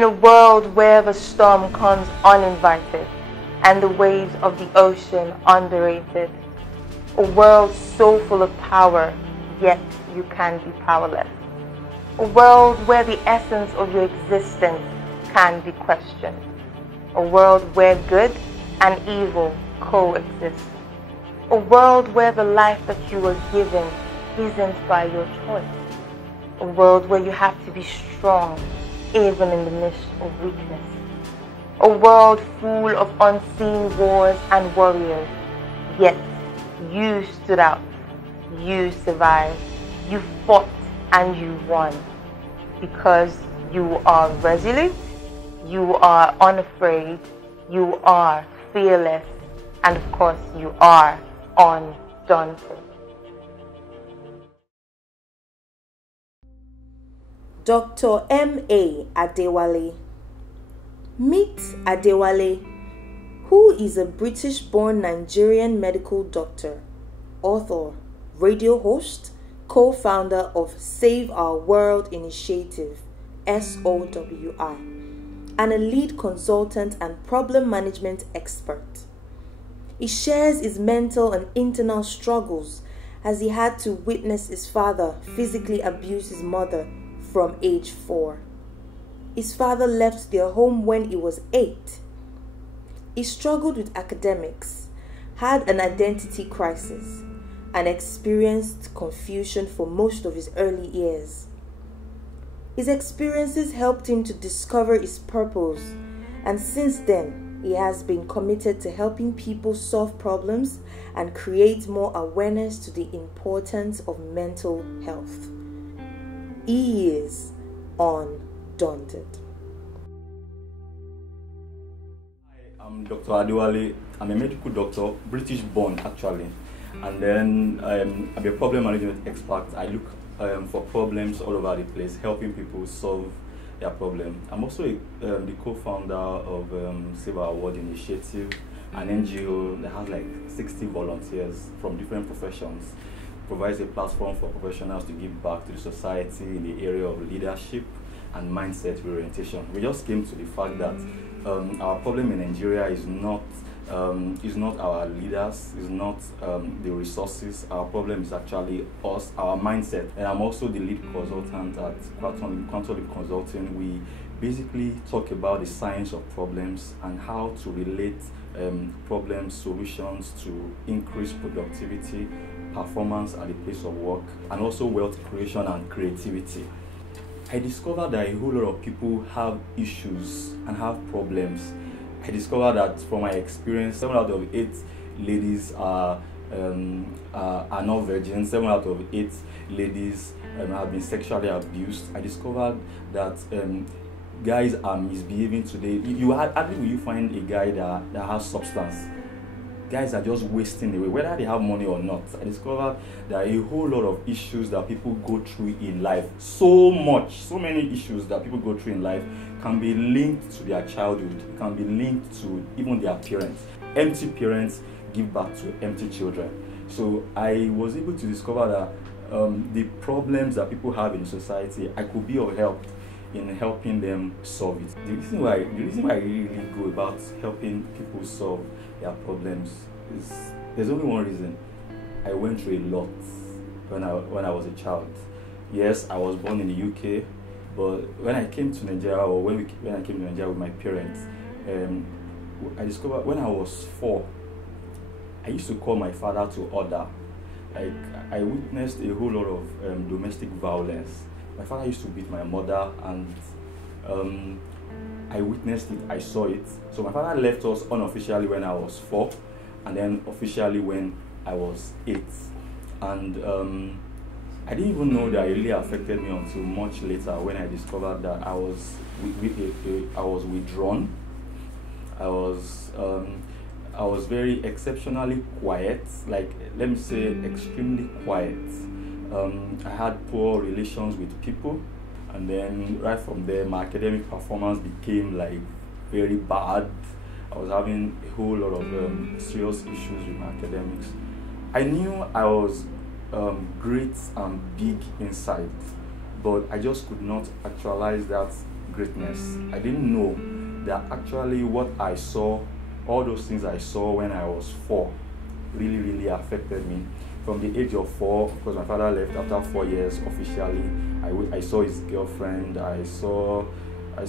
In a world where the storm comes uninvited and the waves of the ocean underrated. A world so full of power, yet you can be powerless. A world where the essence of your existence can be questioned. A world where good and evil coexist. A world where the life that you were given isn't by your choice. A world where you have to be strong even in the midst of weakness. A world full of unseen wars and warriors, yet you stood out, you survived, you fought and you won. Because you are resolute, you are unafraid, you are fearless, and of course you are undaunted. Dr. M.A. Adewale. Meet Adewale, who is a British-born Nigerian medical doctor, author, radio host, co-founder of Save Our World Initiative, SOWI, and a lead consultant and problem management expert. He shares his mental and internal struggles as he had to witness his father physically abuse his mother from age 4. His father left their home when he was 8. He struggled with academics, had an identity crisis, and experienced confusion for most of his early years. His experiences helped him to discover his purpose, and since then, he has been committed to helping people solve problems and create more awareness to the importance of mental health. He is undaunted. Hi, I'm Dr. Adewale. I'm a medical doctor, British born actually. And then I'm a problem management expert. I look for problems all over the place, helping people solve their problem. I'm also the co-founder of Save Our World Initiative, an NGO that has like 60 volunteers from different professions. Provides a platform for professionals to give back to the society in the area of leadership and mindset reorientation. We just came to the fact that our problem in Nigeria is not our leaders, is not the resources. Our problem is actually us, our mindset. And I'm also the lead consultant at Quantum Consulting. We basically talk about the science of problems and how to relate problem solutions to increase productivity, performance at the place of work, and also wealth creation and creativity. I discovered that a whole lot of people have issues and have problems. I discovered that from my experience, 7 out of 8 ladies are not virgins. 7 out of 8 ladies have been sexually abused. I discovered that guys are misbehaving today. Hardly will you find a guy that has substance. Guys are just wasting away, whether they have money or not. I discovered there are a whole lot of issues that people go through in life. So many issues that people go through in life can be linked to their childhood, can be linked to even their parents. Empty parents give back to empty children. So I was able to discover that the problems that people have in society, I could be of help in helping them solve it. The reason why I really go about helping people solve their problems is there's only one reason. I went through a lot when I was a child. Yes, I was born in the UK, but when I came to Nigeria, or when I came to Nigeria with my parents, I discovered when I was 4, I used to call my father to order. Like, I witnessed a whole lot of domestic violence. My father used to beat my mother, and I witnessed it, I saw it. So my father left us unofficially when I was 4, and then officially when I was 8. And I didn't even know that it really affected me until much later, when I discovered that I was withdrawn. I was very exceptionally quiet, like, let me say extremely quiet. I had poor relations with people, and then right from there my academic performance became like very bad. I was having a whole lot of serious issues with my academics. I knew I was great and big inside, but I just could not actualize that greatness. I didn't know that actually what I saw, all those things I saw when I was 4, really affected me. From the age of 4, because my father left after 4 years officially, I saw his girlfriend. I saw a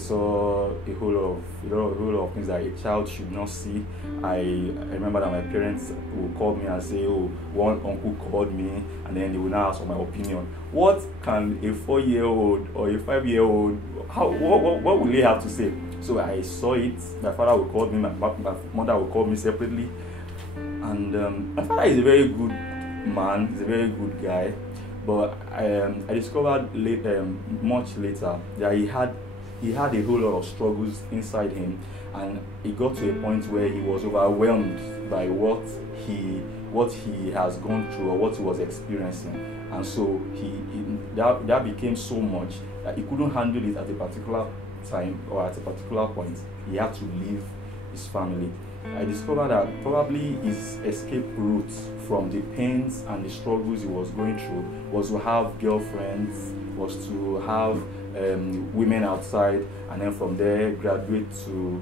whole lot of things that a child should not see. I remember that my parents would call me and say, oh, one uncle called me, and then they would now ask for my opinion. What can a 4-year-old or a 5-year-old, what will they have to say? So I saw it. My father would call me, my mother would call me separately. And my father is a very good man, he's a very good guy. But I discovered much later that he had a whole lot of struggles inside him, and it got to a point where he was overwhelmed by what he has gone through or what he was experiencing, and so that became so much that he couldn't handle it at a particular time or at a particular point. He had to leave his family. I discovered that probably his escape route from the pains and the struggles he was going through was to have girlfriends, was to have women outside, and then from there graduate to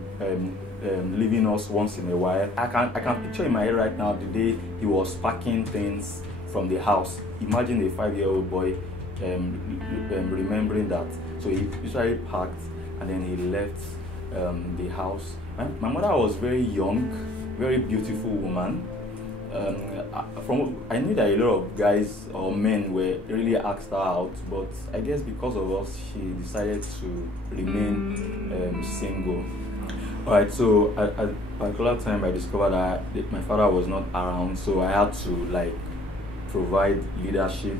leaving us once in a while. I can picture in my head right now the day he was packing things from the house. Imagine a 5-year-old boy remembering that. So he usually packed and then he left the house. My mother was very young, very beautiful woman. I knew that a lot of guys or men were really asked her out, but I guess because of us, she decided to remain single. Alright, so at a particular time I discovered that my father was not around, so I had to provide leadership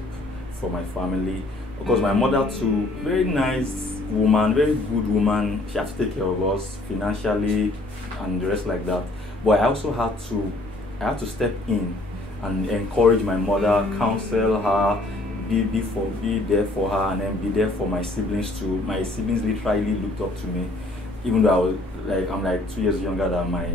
for my family. Because my mother too, very nice woman, very good woman, she had to take care of us financially and the rest like that. But I also had to step in and encourage my mother, counsel her, be there for her, and then be there for my siblings too. My siblings literally looked up to me, even though I'm 2 years younger than my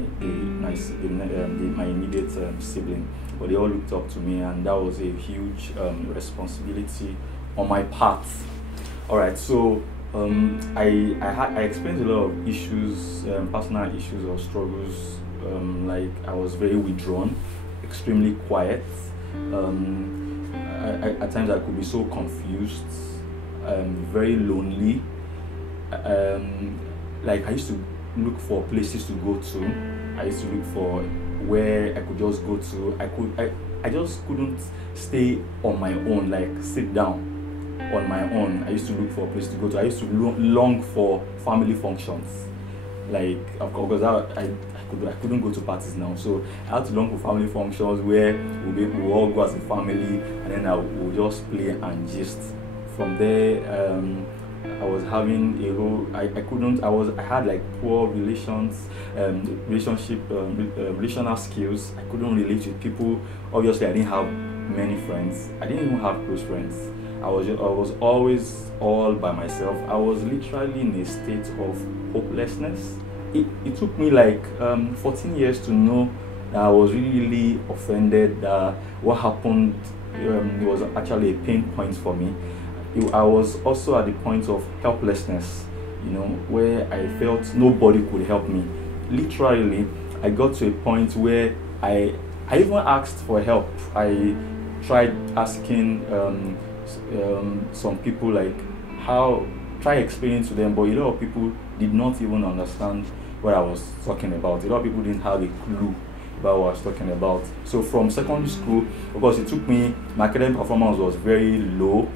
immediate sibling. But they all looked up to me, and that was a huge responsibility on my part. All right, so I experienced a lot of issues, personal issues or struggles. I was very withdrawn, extremely quiet. At times I could be so confused, very lonely. I used to look for places to go to. I used to look for where I could just go to. I just couldn't stay on my own, sit down on my own. I used to look for a place to go to. I used to long for family functions. Of course, I couldn't go to parties now, so I had to long for family functions where we'll all go as a family, and then we'll just play and gist. From there, I was having I had poor relational skills. I couldn't relate with people. Obviously, I didn't have many friends. I didn't even have close friends. I was always all by myself. I was literally in a state of hopelessness. It took me 14 years to know that I was really offended, that what happened was actually a pain point for me. I was also at the point of helplessness, where I felt nobody could help me. Literally, I got to a point where I even asked for help. I tried asking some people try explaining to them, but a lot of people did not even understand what I was talking about. A lot of people didn't have a clue about what I was talking about. So from secondary school, because it took me, my academic performance was very low,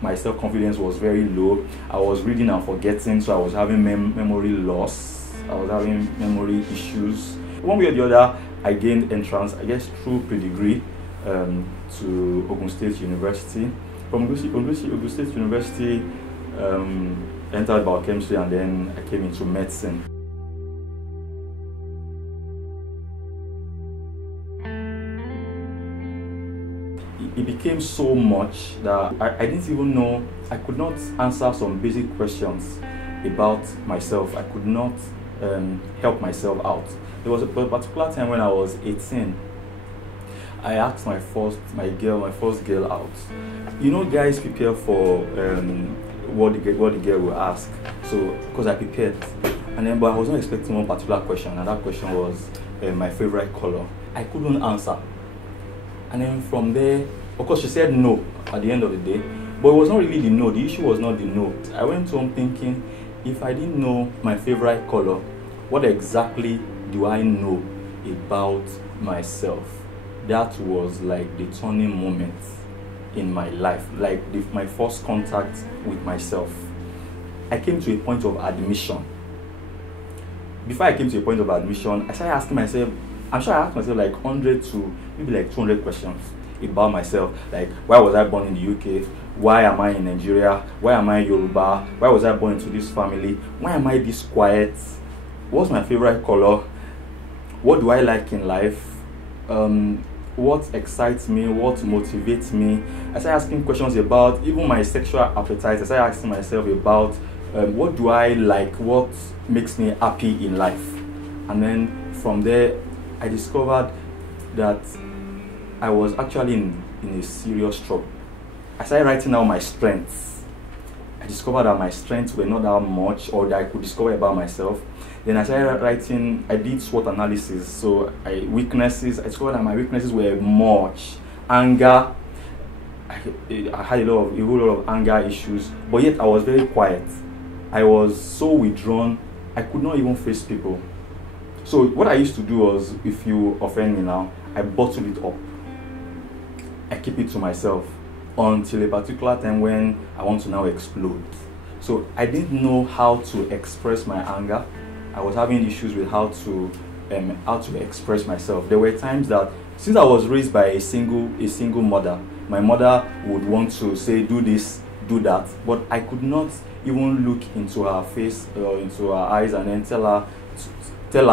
my self-confidence was very low. I was reading and forgetting, so I was having memory loss. I was having memory issues. One way or the other, I gained entrance, I guess through pedigree, to Ogun State University. From Ogun State University, entered biochemistry, and then I came into medicine. It became so much that I didn't even know, I could not answer some basic questions about myself. I could not help myself out. There was a particular time when I was 18. I asked my first girl out. Guys prepare for what the girl will ask. So because I prepared, and then but I was not expecting one particular question, and that question was my favorite color. I couldn't answer, and then from there, of course, she said no at the end of the day, but it was not really the no. The issue was not the no. I went home thinking, if I didn't know my favorite color, what exactly do I know about myself? That was like the turning moment in my life, like my first contact with myself. I came to a point of admission. Before I came to a point of admission, I started asking myself, I'm sure I asked myself like 100 to maybe like 200 questions about myself. Like, why was I born in the UK? Why am I in Nigeria? Why am I Yoruba? Why was I born into this family? Why am I this quiet? What's my favorite color? What do I like in life? What excites me? What motivates me? I started asking questions about even my sexual appetite. I started asking myself about what do I like? What makes me happy in life? And then from there, I discovered that I was actually in a serious trouble. I started writing down my strengths. I discovered that my strengths were not that much, or that I could discover about myself. Then I started writing, I did SWOT analysis. So I discovered that my weaknesses were much. Anger, I had a whole lot of anger issues, but yet I was very quiet. I was so withdrawn, I could not even face people. So what I used to do was, if you offend me now, I bottle it up. I keep it to myself until a particular time when I want to now explode. So I didn't know how to express my anger. I was having issues with how to express myself. There were times that, since I was raised by a single mother, my mother would want to say, do this, do that, but I could not even look into her face or into her eyes and then tell her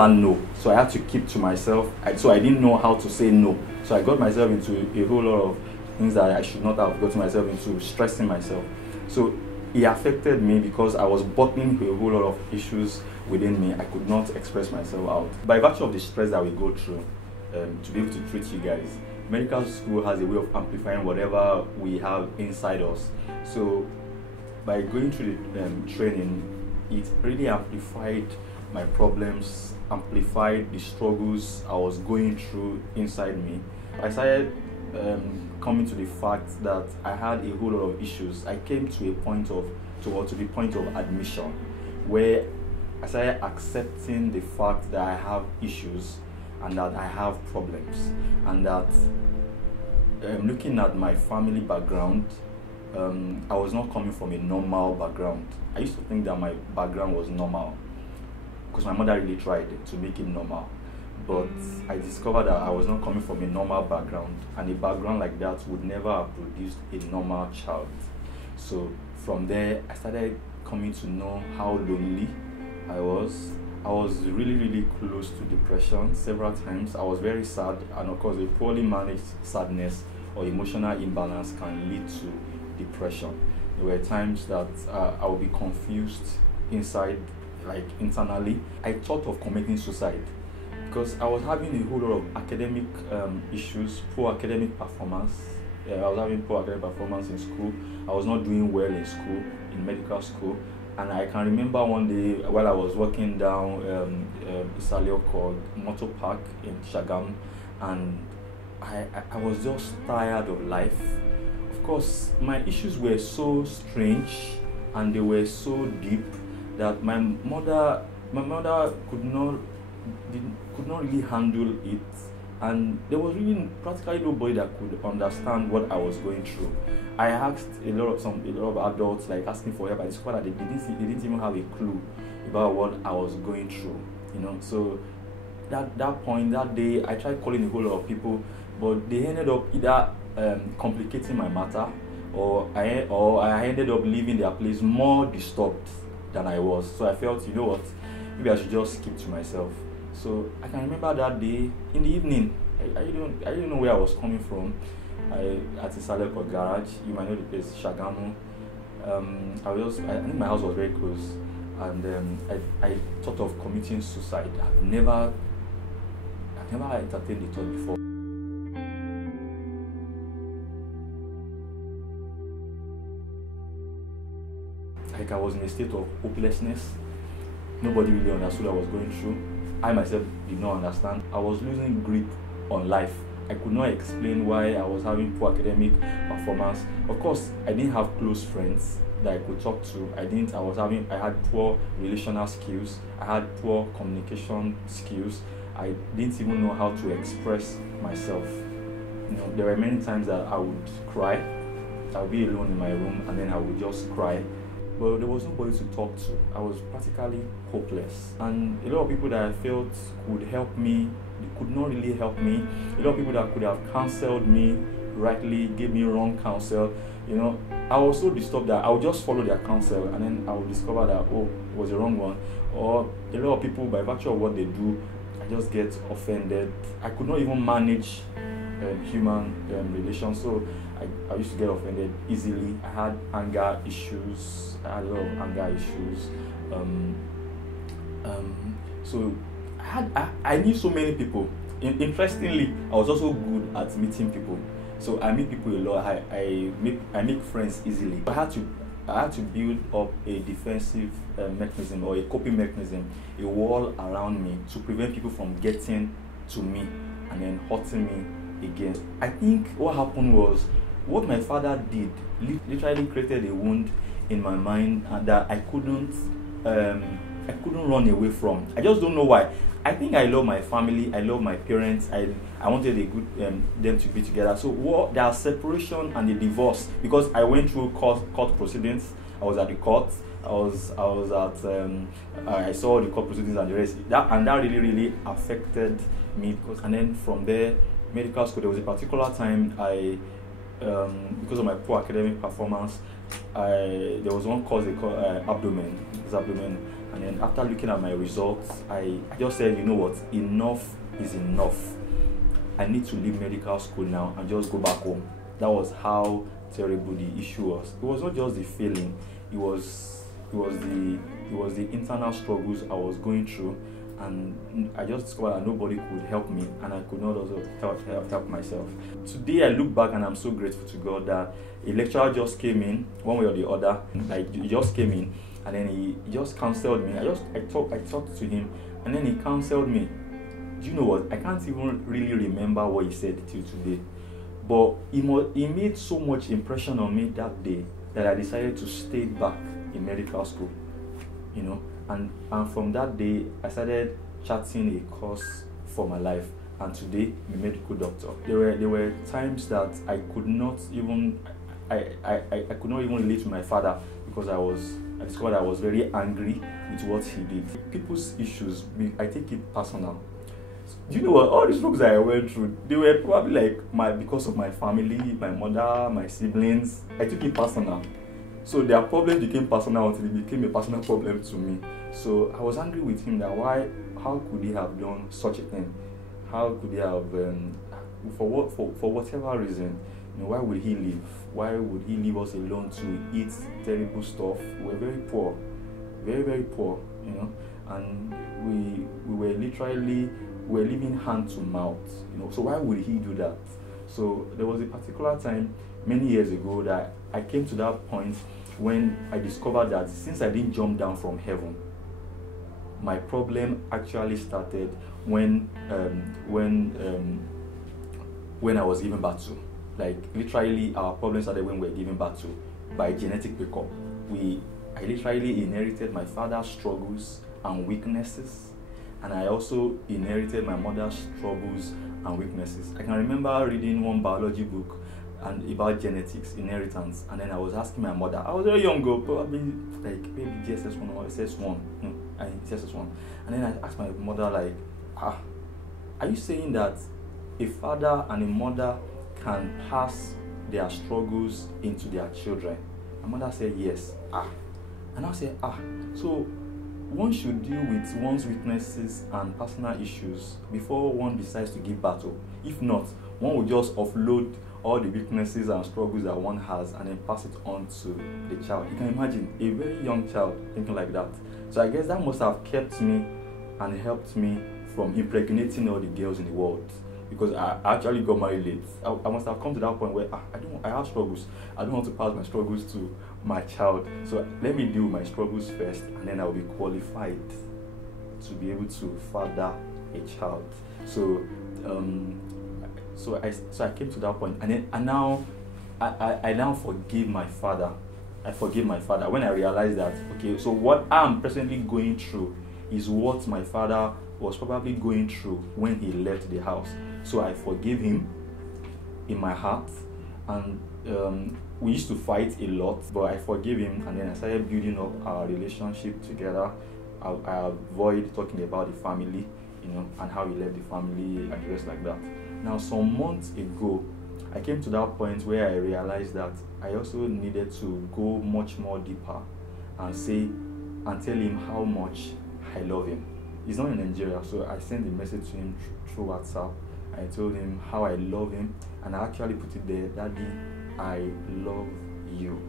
no. So I had to keep to myself. So I didn't know how to say no. So I got myself into a whole lot of things that I should not have gotten myself into, stressing myself. So it affected me because I was bottling a whole lot of issues within me. I could not express myself out. By virtue of the stress that we go through, to be able to treat you guys, medical school has a way of amplifying whatever we have inside us. So by going through the training, it really amplified my problems, amplified the struggles I was going through inside me. I started coming to the fact that I had a whole lot of issues. I came to the point of admission, where I started accepting the fact that I have issues and that I have problems, and that looking at my family background, I was not coming from a normal background. I used to think that my background was normal because my mother really tried to make it normal. But I discovered that I was not coming from a normal background, and a background like that would never have produced a normal child. So from there, I started coming to know how lonely I was. I was really, really close to depression several times. I was very sad, and of course, a poorly managed sadness or emotional imbalance can lead to depression. There were times that I would be confused inside, like internally. I thought of committing suicide because I was having a whole lot of academic issues, poor academic performance. I was having poor academic performance in school. I was not doing well in school, in medical school. And I can remember one day while I was walking down Isalio called Motor Park in Shagam, and I was just tired of life. Of course, my issues were so strange and they were so deep that my mother could not really handle it, and there was really practically nobody that could understand what I was going through. I asked a lot of adults, like asking for help. I discovered that they didn't even have a clue about what I was going through, So that day, I tried calling a whole lot of people, but they ended up either complicating my matter, or I ended up leaving their place more disturbed than I was. So I felt, you know what, maybe I should just keep to myself. So I can remember that day in the evening. I didn't know where I was coming from. At the Saleko garage, you might know the place, Shagamu. I think my house was very close, and I thought of committing suicide. I've never entertained the thought before. I was in a state of hopelessness. Nobody really understood what I was going through. I myself did not understand. I was losing grip on life. I could not explain why I was having poor academic performance. Of course, I didn't have close friends that I could talk to. I had poor relational skills. I had poor communication skills. I didn't even know how to express myself. There were many times that I would cry. I would be alone in my room and then I would just cry. But there was nobody to talk to. I was practically hopeless. And a lot of people that I felt could help me, they could not really help me. A lot of people that could have counseled me rightly gave me wrong counsel. I was so disturbed that I would just follow their counsel and then I would discover that, oh, it was the wrong one. Or a lot of people, by virtue of what they do, I just get offended. I could not even manage human relations, so I used to get offended easily. I had anger issues. I had a lot of anger issues. So I knew so many people. Interestingly, I was also good at meeting people. So I meet people a lot. I make friends easily. I had to build up a defensive mechanism or a coping mechanism, a wall around me to prevent people from getting to me and then hurting me again. I think what happened was what my father did literally created a wound in my mind that I couldn't run away from. I just don't know why. I think I love my family. I love my parents. I wanted them to be together. So their separation and the divorce, because I went through court proceedings. I was at the court. I saw the court proceedings and the rest. That really affected me and then from there, medical school. There was a particular time because of my poor academic performance, there was one course they call abdomen. And then after looking at my results, I just said, you know what, enough is enough. I need to leave medical school now and just go back home. That was how terrible the issue was. It was not just the failing, it was the internal struggles I was going through, and I just discovered that nobody could help me, and I could not also help myself. Today I look back and I'm so grateful to God that a lecturer just came in, one way or the other, he just came in, and then he just counseled me. I talked to him, and then he counseled me. Do you know what? I can't even really remember what he said till today, but he made so much impression on me that day that I decided to stay back in medical school. And from that day I started charting a course for my life, and today I'm a medical doctor. There were times that I could not even relate to my father because I discovered I was very angry with what he did. People's issues, I take it personal. Do you know what? All these struggles I went through, they were probably because of my family, my mother, my siblings. I took it personal. So their problem became personal until it became a personal problem to me. So I was angry with him that how could he have done such a thing? How could he have, for whatever reason, why would he leave? Why would he leave us alone to eat terrible stuff? We were very poor, very, very poor, and we were living hand to mouth, So why would he do that? So there was a particular time many years ago that I came to that point when I discovered that since I didn't jump down from heaven, my problem actually started when I was given birth to. Literally, our problem started when we were given birth to by genetic makeup. I literally inherited my father's struggles and weaknesses, and I also inherited my mother's struggles and weaknesses. I can remember reading one biology book and about genetics, inheritance, and then I was asking my mother. I was very young, probably maybe GSS1 or SS1, SS1, and then I asked my mother are you saying that a father and a mother can pass their struggles into their children? My mother said yes. And I said so one should deal with one's weaknesses and personal issues before one decides to give battle. If not, one will just offload all the weaknesses and struggles that one has and then pass it on to the child. You can imagine a very young child thinking like that. So I guess that must have kept me and helped me from impregnating all the girls in the world, because I actually got married late. I must have come to that point where I have struggles. I don't want to pass my struggles to my child. So let me deal with my struggles first, and then I'll be qualified to be able to father a child. So I came to that point, and now I now forgive my father. I forgive my father when I realized that, okay, so what I'm presently going through is what my father was probably going through when he left the house. So I forgive him in my heart, and we used to fight a lot, but I forgive him, and then I started building up our relationship together. I avoid talking about the family, and how he left the family and the rest like that. Now, some months ago, I came to that point where I realized that I also needed to go much more deeper and tell him how much I love him. He's not in Nigeria, so I sent a message to him through WhatsApp. I told him how I love him, and I actually put it there, "Daddy, I love you."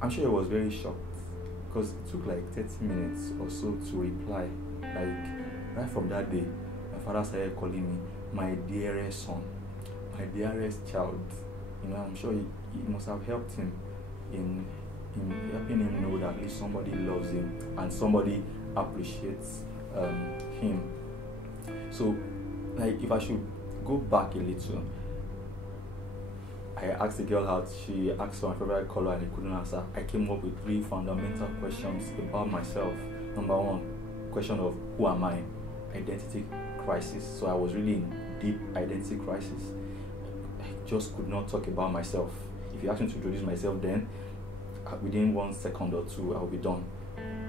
I'm sure he was very shocked, because it took like 30 minutes or so to reply. Like, right from that day, my father started calling me my dearest son, my dearest child. I'm sure it must have helped him in helping him know that at least somebody loves him and somebody appreciates him. So, like, if I should go back a little, I asked the girl out. She asked for my favorite color and I couldn't answer. I came up with 3 fundamental questions about myself. Number 1, question of who am I? Identity crisis. So I was really in deep identity crisis. I just could not talk about myself. If you ask me to introduce myself, then within 1 second or 2, I'll be done.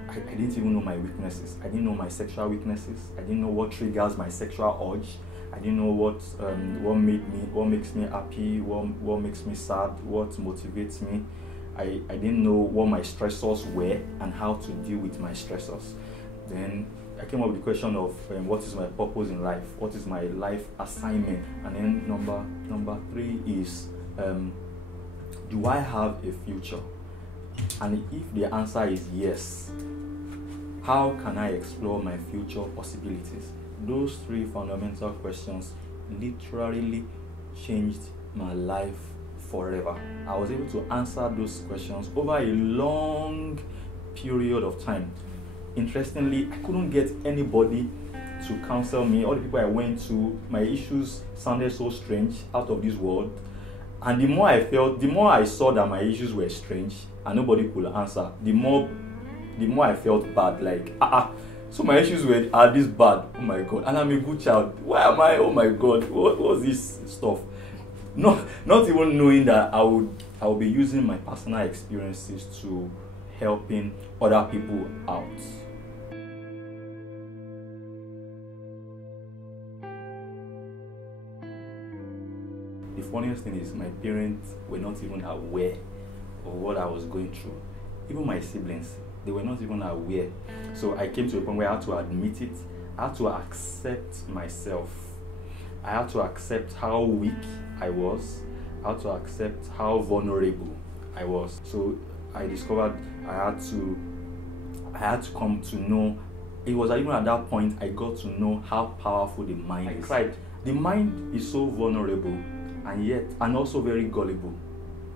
I didn't even know my weaknesses. I didn't know my sexual weaknesses. I didn't know what triggers my sexual urge. I didn't know what makes me happy, what makes me sad, what motivates me. I didn't know what my stressors were and how to deal with my stressors. Then I came up with the question of what is my purpose in life? What is my life assignment? And then number 3 is, do I have a future? And if the answer is yes, how can I explore my future possibilities? Those 3 fundamental questions literally changed my life forever. I was able to answer those questions over a long period of time. Interestingly, I couldn't get anybody to counsel me. All the people I went to, my issues sounded so strange, out of this world. And the more I saw that my issues were strange and nobody could answer, the more I felt bad. Like, so my issues are this bad. Oh my God, and I'm a good child. Why am I? Oh my God, what was this stuff? Not even knowing that I will be using my personal experiences to helping other people out. The funniest thing is my parents were not even aware of what I was going through. Even my siblings, they were not even aware. So I came to a point where I had to admit it. I had to accept myself. I had to accept how weak I was. I had to accept how vulnerable I was. So I discovered I had to come to know. It was even at that point I got to know how powerful the mind is. I cried. The mind is so vulnerable and also very gullible.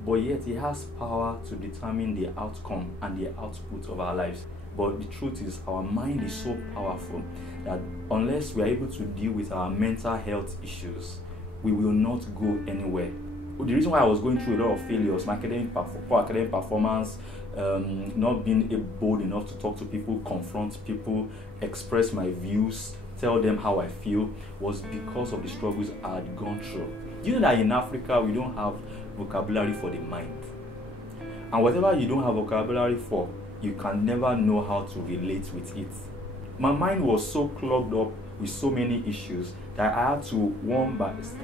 But yet it has power to determine the outcome and the output of our lives. But the truth is, our mind is so powerful that unless we are able to deal with our mental health issues, we will not go anywhere. The reason why I was going through a lot of failures, my poor academic performance, not being bold enough to talk to people, confront people, express my views, tell them how I feel, was because of the struggles I had gone through. You know that in Africa, we don't have vocabulary for the mind. And whatever you don't have vocabulary for, you can never know how to relate with it. My mind was so clogged up with so many issues that I had to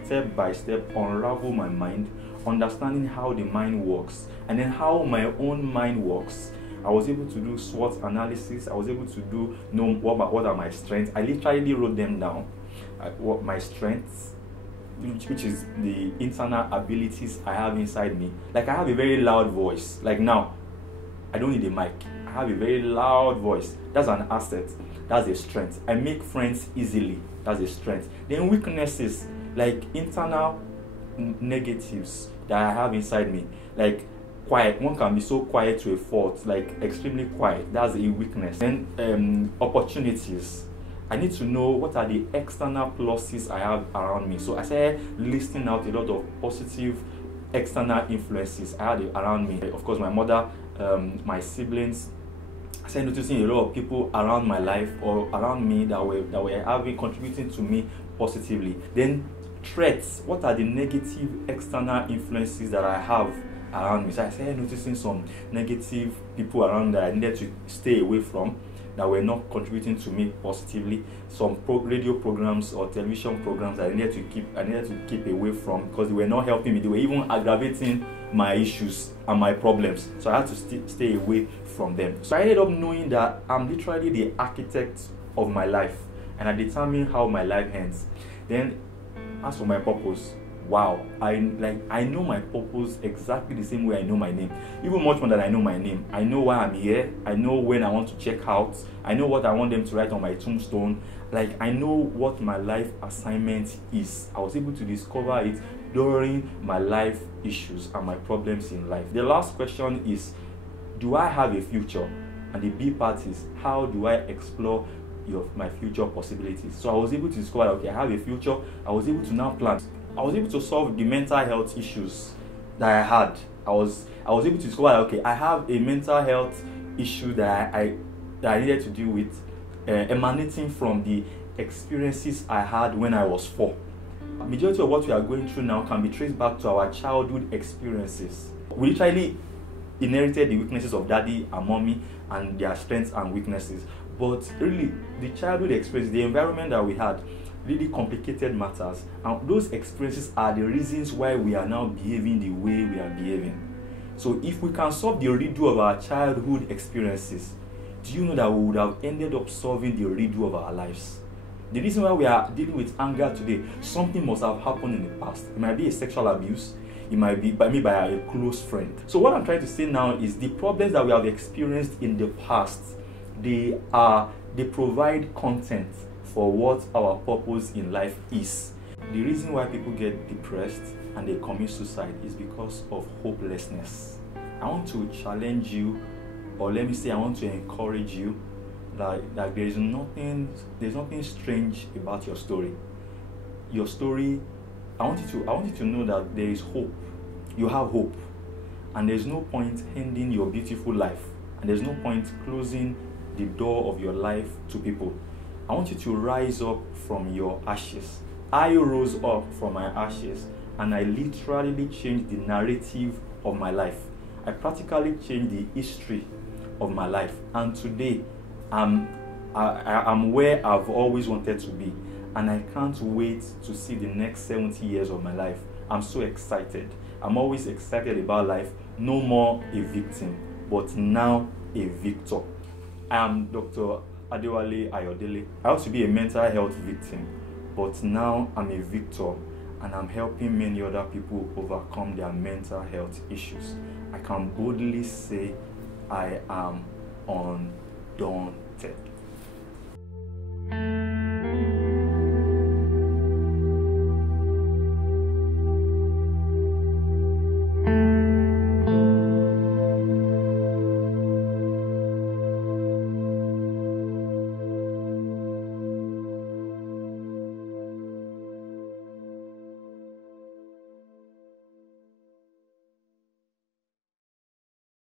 step by step unravel my mind, understanding how the mind works and then how my own mind works. I was able to do SWOT analysis. I was able to know what are my strengths. I literally wrote them down, what my strengths, which is the internal abilities I have inside me. Like, I have a very loud voice. Like now, I don't need a mic. I have a very loud voice. That's an asset. That's a strength. I make friends easily. That's a strength. Then weaknesses. like internal negatives that I have inside me. Like quiet, one can be so quiet to a fault, like extremely quiet. That's a weakness. Then opportunities. I need to know what are the external pluses I have around me. So I started listing out a lot of positive external influences I had around me. Of course, my mother, my siblings. I started noticing a lot of people around my life or around me that were contributing to me positively. Then threats. What are the negative external influences that I have around me? So I started noticing some negative people around that I needed to stay away from, that were not contributing to me positively. Some radio programs or television programs that I needed to keep away from, because they were not helping me. They were even aggravating my issues and my problems. So I had to stay away from them. So I ended up knowing that I'm literally the architect of my life, and I determine how my life ends. Then as for my purpose, wow, I know my purpose exactly the same way I know my name, even much more than I know my name. I know why I'm here. I know when I want to check out. I know what I want them to write on my tombstone. Like, I know what my life assignment is. I was able to discover it during my life issues and my problems in life. The last question is, do I have a future? And the B part is, how do I explore my future possibilities? So I was able to discover, okay, I have a future. I was able to now plan. I was able to solve the mental health issues that I had. I was able to discover, okay, I have a mental health issue that I needed to deal with, emanating from the experiences I had when I was 4. The majority of what we are going through now can be traced back to our childhood experiences. We literally inherited the weaknesses of daddy and mommy and their strengths and weaknesses. But really, the childhood experience, the environment that we had, really complicated matters, and those experiences are the reasons why we are now behaving the way we are behaving. So if we can solve the redo of our childhood experiences, do you know that we would have ended up solving the redo of our lives? The reason why we are dealing with anger today, something must have happened in the past. It might be a sexual abuse, it might be by a close friend. So what I'm trying to say now is the problems that we have experienced in the past, they provide content for what our purpose in life is. The reason why people get depressed and they commit suicide is because of hopelessness. I want to challenge you, or let me say, I want to encourage you that there's nothing strange about your story. Your story, I want you to know that there is hope. You have hope, and there's no point ending your beautiful life, and there's no point closing the door of your life to people. I want you to rise up from your ashes. I rose up from my ashes, and I literally changed the narrative of my life. I practically changed the history of my life, and today I'm where I've always wanted to be, and I can't wait to see the next 70 years of my life. I'm so excited. I'm always excited about life. No more a victim, but now a victor. I am Dr. Adewale Ayodele. I used to be a mental health victim, but now I'm a victor, and I'm helping many other people overcome their mental health issues. I can boldly say I am undaunted.